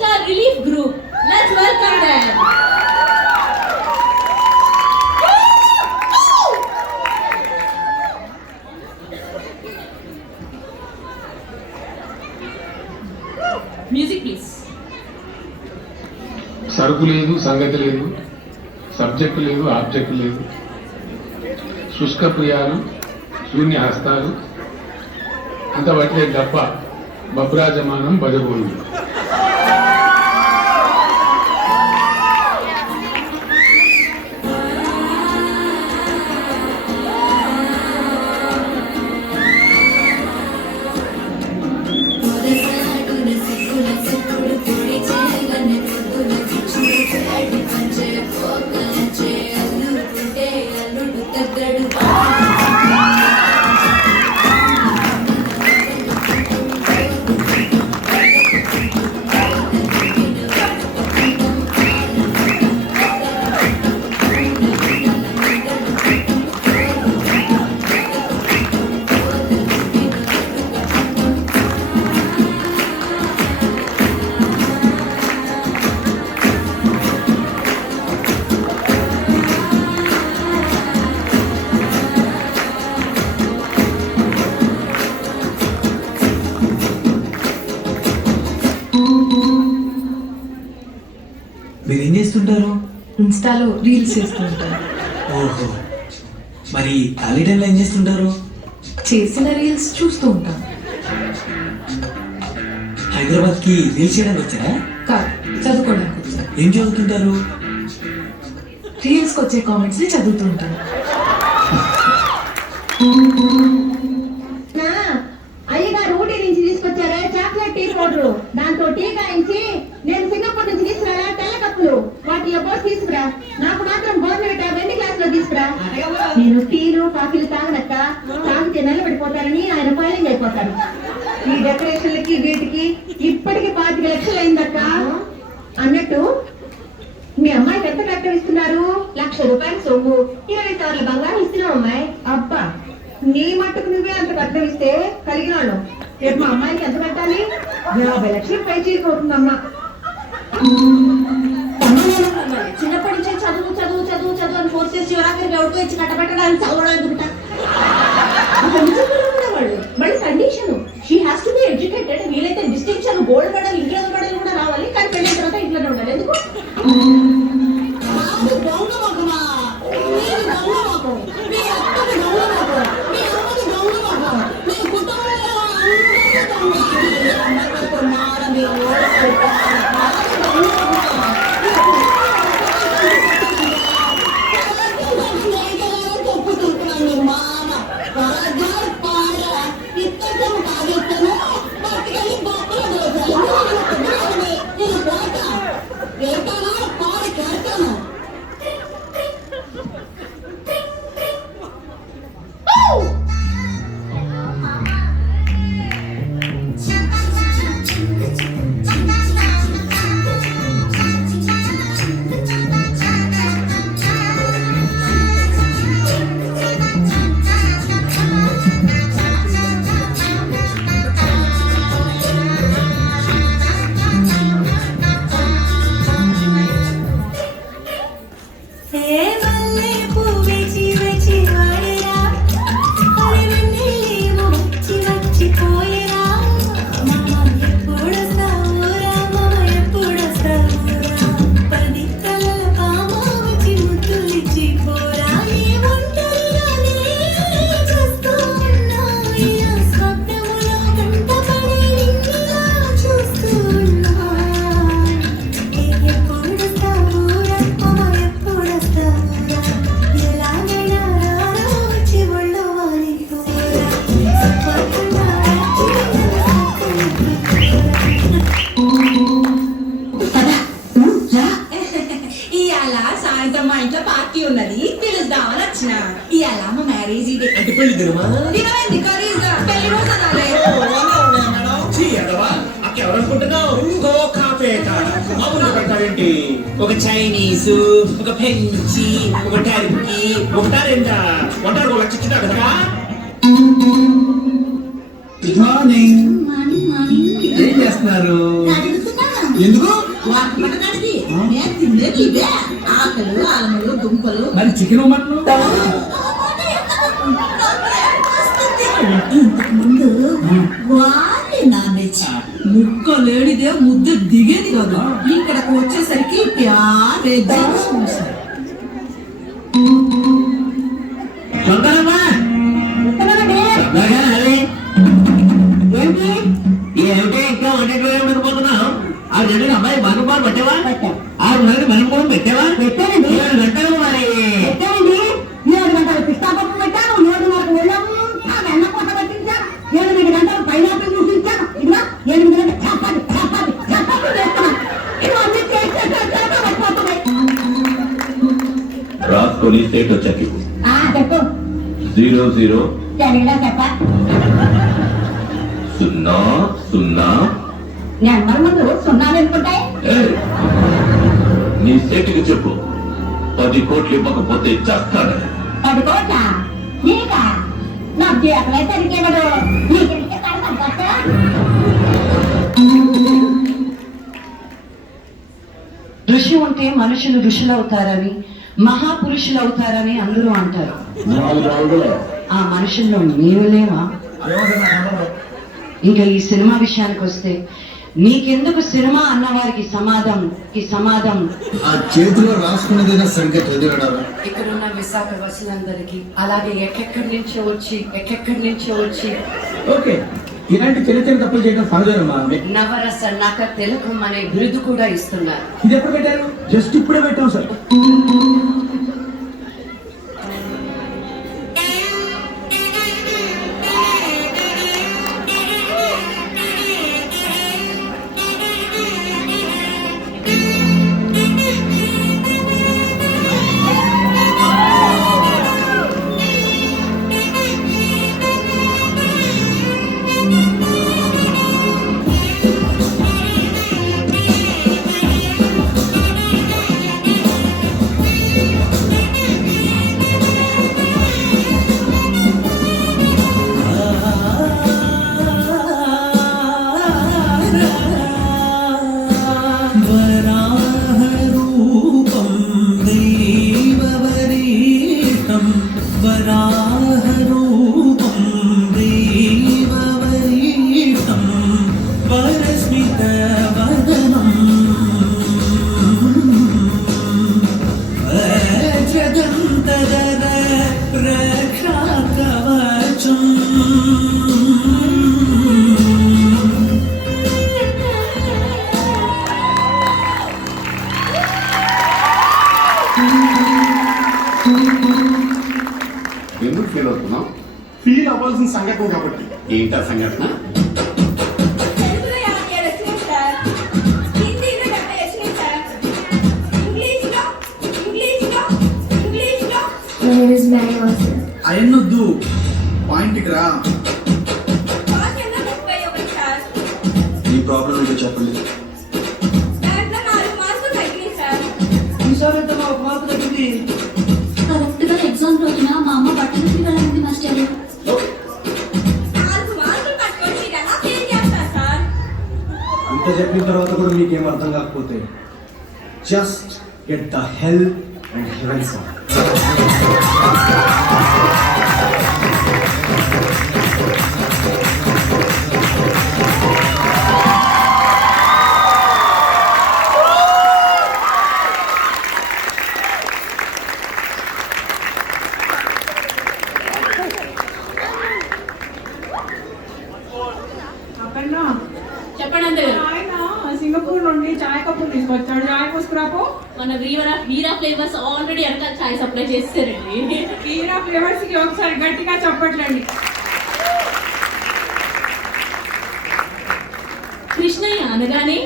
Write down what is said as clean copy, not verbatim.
Star Relief Group. Let's welcome them. Music please. సరుకు లేదు, సంగతి లేదు, సబ్జెక్టు లేదు, ఆబ్జెక్టు లేదు, శుష్క ప్రియాలు, శూన్య హస్తాలు, అంత బట్టే డబ్బ బబ్రాజమానం బజగోలు. మీరు ఏం చేస్తుంటారు? ఇన్స్టాలో రీల్స్ చేస్తుంటారు. ఓహో, మరి ఖాళీ టైంలో ఏం చేస్తుంటారు? చేసిన రీల్స్ చూస్తూ ఉంటాను. హైదరాబాద్కి రీల్స్ చేయడానికి వచ్చారా? కాదు, చదువుకోవడానికి వచ్చాను. ఏం చదువుతుంటారు? రీల్స్కి వచ్చే కామెంట్స్ని చదువుతుంటాను. అయ్యగారు ఊటీ నుంచి తీసుకొచ్చారే చాక్లెట్ టీ పౌడర్, దాంతో టీ కాయించి నేను సింగపూర్ నుంచి తీసుకురా తెల్ల కప్పులు, వాటిలో పోసి తీసుకురా. నాకు మాత్రం బోర్నవిటా వెండి గ్లాస్ లో తీసుకురా. నేను టీలు కాఫీలు తాగనక్క, తాగితే నిలబడిపోతారని ఆయన ఫైలింగ్ అయిపోతారు. ఈ డెకరేషన్లకి వీటికి ఇప్పటికి 25 లక్షలు అయిందక్క. అన్నట్టు మీ అమ్మాయికి ఎంత కట్టం ఇస్తున్నారు? 1,00,000 రూపాయలు సొమ్ము, 20 సార్లు బంగారం ఇస్తున్నావు అమ్మాయి. అబ్బా, నీ మట్టుకు నువ్వే అంత కట్టం ఇస్తే కలిగిన వాళ్ళు రేపు మా అమ్మాయికి ఎంత కట్టాలి? 50 లక్షలు పై చీరిపోతుందమ్మా. చిన్నప్పటి నుంచి చదువు చదువు చదువు చదువు అని ఫోర్స్ చేసి ఎవరాకరికి ఎవరికో ఇచ్చి కట్టబెట్టడానికి చదవడం అనుకుంటా. వాళ్ళు మళ్ళీ condition she has to be educated. వీలైతే డిస్టింక్షన్ గోల్డ్ మెడల్ ఇంట్లో మెడల్ కూడా రావాలి, కానీ పెళ్ళిన తర్వాత ఇంట్లోనే ఉండాలి. ఎందుకు? ఒక చైనీస్, ఒక ఫ్రెంచి, ఒక టర్కీ, ఒకటా రెండా వంటారు 1 లక్ష ఇచ్చినా కదా. Good morning. ఏం చేస్తున్నారు? ఎందుకు వాటి పట్టడానికి నేను తిందేది ఇవే ఆకలు ఆలములు దుంపలు. మరి చికెన్ మటన్ ఇంతకు ముందు వాడి నాన్ వెజ్ ముక్క లేనిదే ముద్ద దిగేది కాదు. ఇక్కడకు వచ్చేసరికి ప్యారే ఏమిటి ఇంకా వంటపోతున్నావు? ఆ రెండు అమ్మాయి బంగారు పట్టావా? 6 నెలలు మనం కూడా పెట్టావా? పెట్టానండి. 7 గంటలు మరి పెట్టానండి. 7 గంటలు పిస్తాపప్పు పెట్టాను, 7:30 ఒళ్ళంతా వెన్నపూట పట్టించాను, 8 గంటలు పైనాపిల్ జ్యూస్ ఇచ్చాను, ఇదిగో 8 గంటలు చపాతి చేస్తున్నాను. ఇవన్నీ చేసేసేసేసే అయిపోతున్నాయి. రాసుకొని స్టేట్ వచ్చాకి చెప్పు 00 తెలుగులో చెప్ప. 00 నెంబర్ ముందు సున్నాలు ఎందుకుంటాయి? ఏయ్, నీ స్టేట్కి చెప్పు 10 కోట్లు ఇవ్వకపోతే చేస్తాడని. 10 కోట్ల నీకా? నాకు జీవితమైతే అడిగేవాడు నీకు కడతా. ఋషి ఉంటే మనుషులు ఋషులవుతారని, మహాపురుషులవుతారని అందరూ అంటారు. ఆ మనుషుల్లో మీరు లేవా? ఇంకా ఈ సినిమా విషయానికి వస్తే, నీకెందుకు సినిమా అన్నవారికి సమాధం ఆ చేతిలో రాసుకున్నదైనా సరిగ్గా చదివాడా? ఇక్కడున్న విశాఖ వాసులందరికీ, అలాగే ఎక్కడి నుంచో వచ్చి ఓకే, ఇలాంటి చిన్న చిన్న తప్పులు చేయడం సహజమా? నవరస నక తిలకం అనే బిరుదు కూడా ఇస్తున్నారు. ఇది ఎప్పుడు పెట్టారు? జస్ట్ ఇప్పుడే పెట్టాం సార్. ఎందుకు ఫీల్ అవుతున్నావు? ఫీల్ అవ్వాల్సిన సంఘటన కాబట్టి. ఏంటా సంఘటన? అయన్నొద్దు, పాయింట్కి రా. ఈ ప్రాబ్లం ఏంటో చెప్పండి. కరెక్ట్ గా ఎగ్జామ్ రోజున మా అమ్మ బట్టలు తిరగడానికి మాస్టర్. ఇంత చెప్పిన తర్వాత కూడా మీకేం అర్థం కాకపోతే just get the help and heaven song. చెప్పండి. ఆయన సింగపూర్ నుండి చాయ్ కప్పులు తీసుకొచ్చాడు. చాయ్ పోసుకురాపో. మన వీరా ఫ్లేవర్స్ ఆల్రెడీ అంతా చాయ్ సప్లై చేస్తారండి. వీరా ఫ్లేవర్స్ కి ఒకసారి గట్టిగా చెప్పట్లండి. కృష్ణయ్య అనగానే